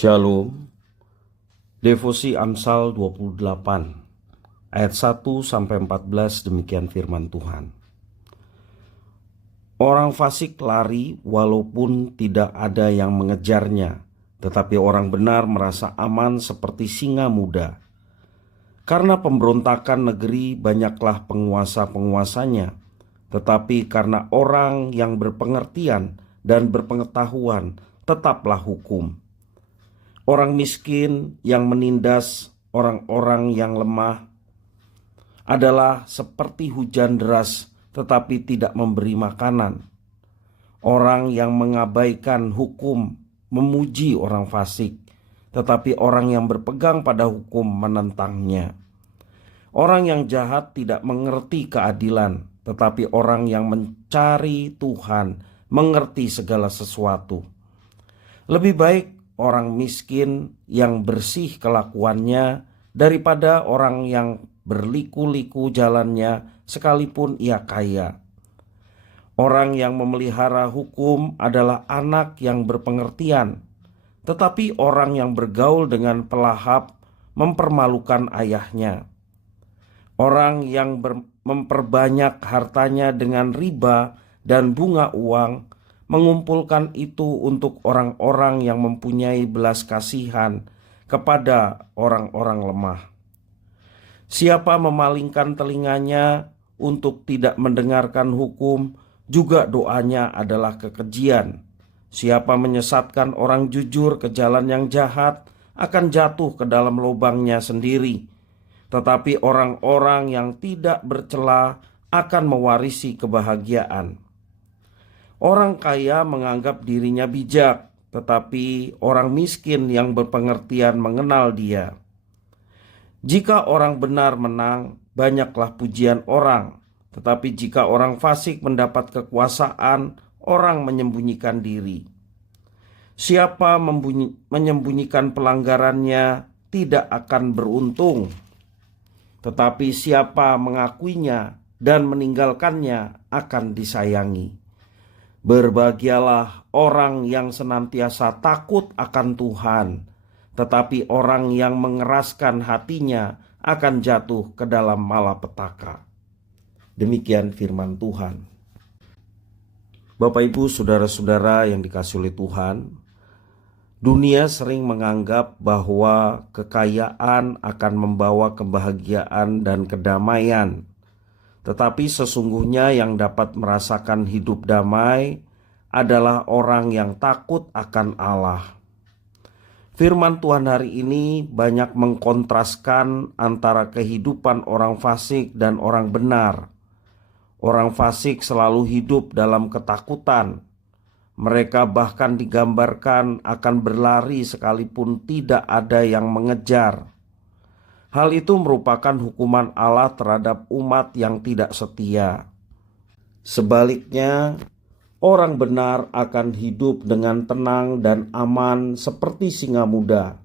Shalom. Devosi Amsal 28 ayat 1-14, demikian firman Tuhan. Orang fasik lari walaupun tidak ada yang mengejarnya, tetapi orang benar merasa aman seperti singa muda. Karena pemberontakan negeri banyaklah penguasa-penguasanya, tetapi karena orang yang berpengertian dan berpengetahuan tetaplah hukum. Orang miskin yang menindas orang-orang yang lemah adalah seperti hujan deras tetapi tidak memberi makanan. Orang yang mengabaikan hukum memuji orang fasik, tetapi orang yang berpegang pada hukum menentangnya. Orang yang jahat tidak mengerti keadilan, tetapi orang yang mencari Tuhan mengerti segala sesuatu. Lebih baik orang miskin yang bersih kelakuannya daripada orang yang berliku-liku jalannya sekalipun ia kaya. Orang yang memelihara hukum adalah anak yang berpengertian, tetapi orang yang bergaul dengan pelahap mempermalukan ayahnya. Orang yang memperbanyak hartanya dengan riba dan bunga uang mengumpulkan itu untuk orang-orang yang mempunyai belas kasihan kepada orang-orang lemah. Siapa memalingkan telinganya untuk tidak mendengarkan hukum, juga doanya adalah kekejian. Siapa menyesatkan orang jujur ke jalan yang jahat akan jatuh ke dalam lubangnya sendiri. Tetapi orang-orang yang tidak bercela akan mewarisi kebahagiaan. Orang kaya menganggap dirinya bijak, tetapi orang miskin yang berpengertian mengenal dia. Jika orang benar menang, banyaklah pujian orang, tetapi jika orang fasik mendapat kekuasaan, orang menyembunyikan diri. Siapa menyembunyikan pelanggarannya tidak akan beruntung, tetapi siapa mengakuinya dan meninggalkannya akan disayangi. Berbahagialah orang yang senantiasa takut akan Tuhan, tetapi orang yang mengeraskan hatinya akan jatuh ke dalam malapetaka. Demikian firman Tuhan. Bapak, Ibu, saudara-saudara yang dikasihi oleh Tuhan, dunia sering menganggap bahwa kekayaan akan membawa kebahagiaan dan kedamaian. Tetapi sesungguhnya yang dapat merasakan hidup damai adalah orang yang takut akan Allah. Firman Tuhan hari ini banyak mengkontraskan antara kehidupan orang fasik dan orang benar. Orang fasik selalu hidup dalam ketakutan. Mereka bahkan digambarkan akan berlari sekalipun tidak ada yang mengejar. Hal itu merupakan hukuman Allah terhadap umat yang tidak setia. Sebaliknya, orang benar akan hidup dengan tenang dan aman seperti singa muda.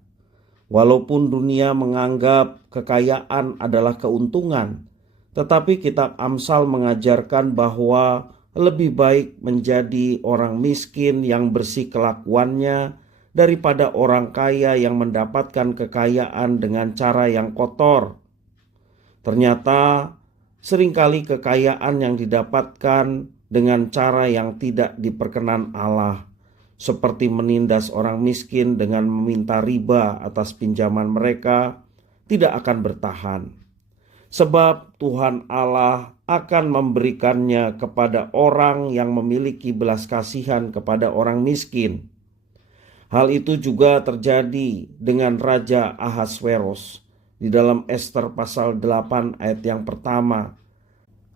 Walaupun dunia menganggap kekayaan adalah keuntungan, tetapi kitab Amsal mengajarkan bahwa lebih baik menjadi orang miskin yang bersih kelakuannya daripada orang kaya yang mendapatkan kekayaan dengan cara yang kotor. Ternyata seringkali kekayaan yang didapatkan dengan cara yang tidak diperkenan Allah, seperti menindas orang miskin dengan meminta riba atas pinjaman mereka, tidak akan bertahan. Sebab Tuhan Allah akan memberikannya kepada orang yang memiliki belas kasihan kepada orang miskin. Hal itu juga terjadi dengan Raja Ahasweros. Di dalam Ester pasal 8 ayat yang pertama,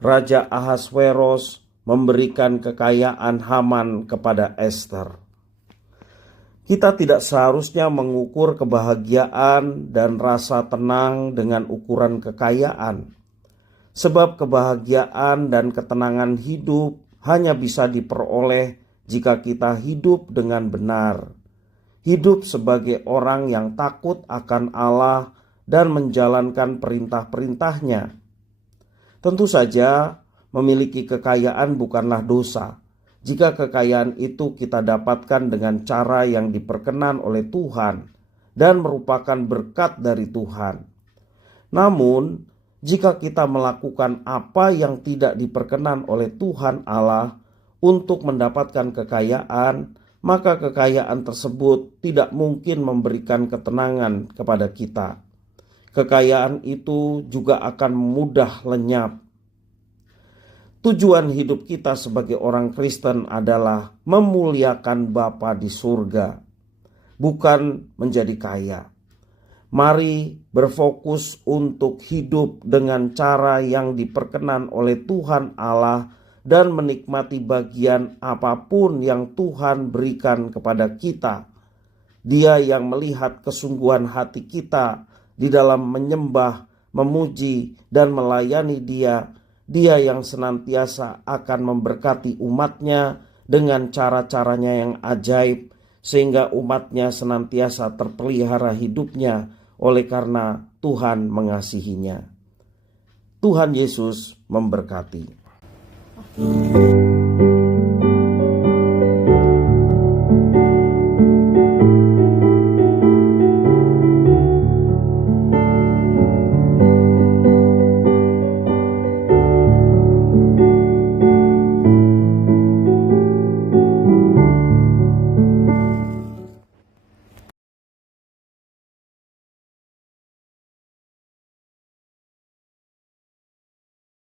Raja Ahasweros memberikan kekayaan Haman kepada Ester. Kita tidak seharusnya mengukur kebahagiaan dan rasa tenang dengan ukuran kekayaan. Sebab kebahagiaan dan ketenangan hidup hanya bisa diperoleh jika kita hidup dengan benar. Hidup sebagai orang yang takut akan Allah dan menjalankan perintah-perintahnya. Tentu saja memiliki kekayaan bukanlah dosa jika kekayaan itu kita dapatkan dengan cara yang diperkenan oleh Tuhan dan merupakan berkat dari Tuhan. Namun, jika kita melakukan apa yang tidak diperkenan oleh Tuhan Allah untuk mendapatkan kekayaan, maka kekayaan tersebut tidak mungkin memberikan ketenangan kepada kita. Kekayaan itu juga akan mudah lenyap. Tujuan hidup kita sebagai orang Kristen adalah memuliakan Bapa di surga, bukan menjadi kaya. Mari berfokus untuk hidup dengan cara yang diperkenan oleh Tuhan Allah dan menikmati bagian apapun yang Tuhan berikan kepada kita. Dia yang melihat kesungguhan hati kita di dalam menyembah, memuji, dan melayani Dia. Dia yang senantiasa akan memberkati umatnya dengan cara-caranya yang ajaib, sehingga umatnya senantiasa terpelihara hidupnya oleh karena Tuhan mengasihinya. Tuhan Yesus memberkati.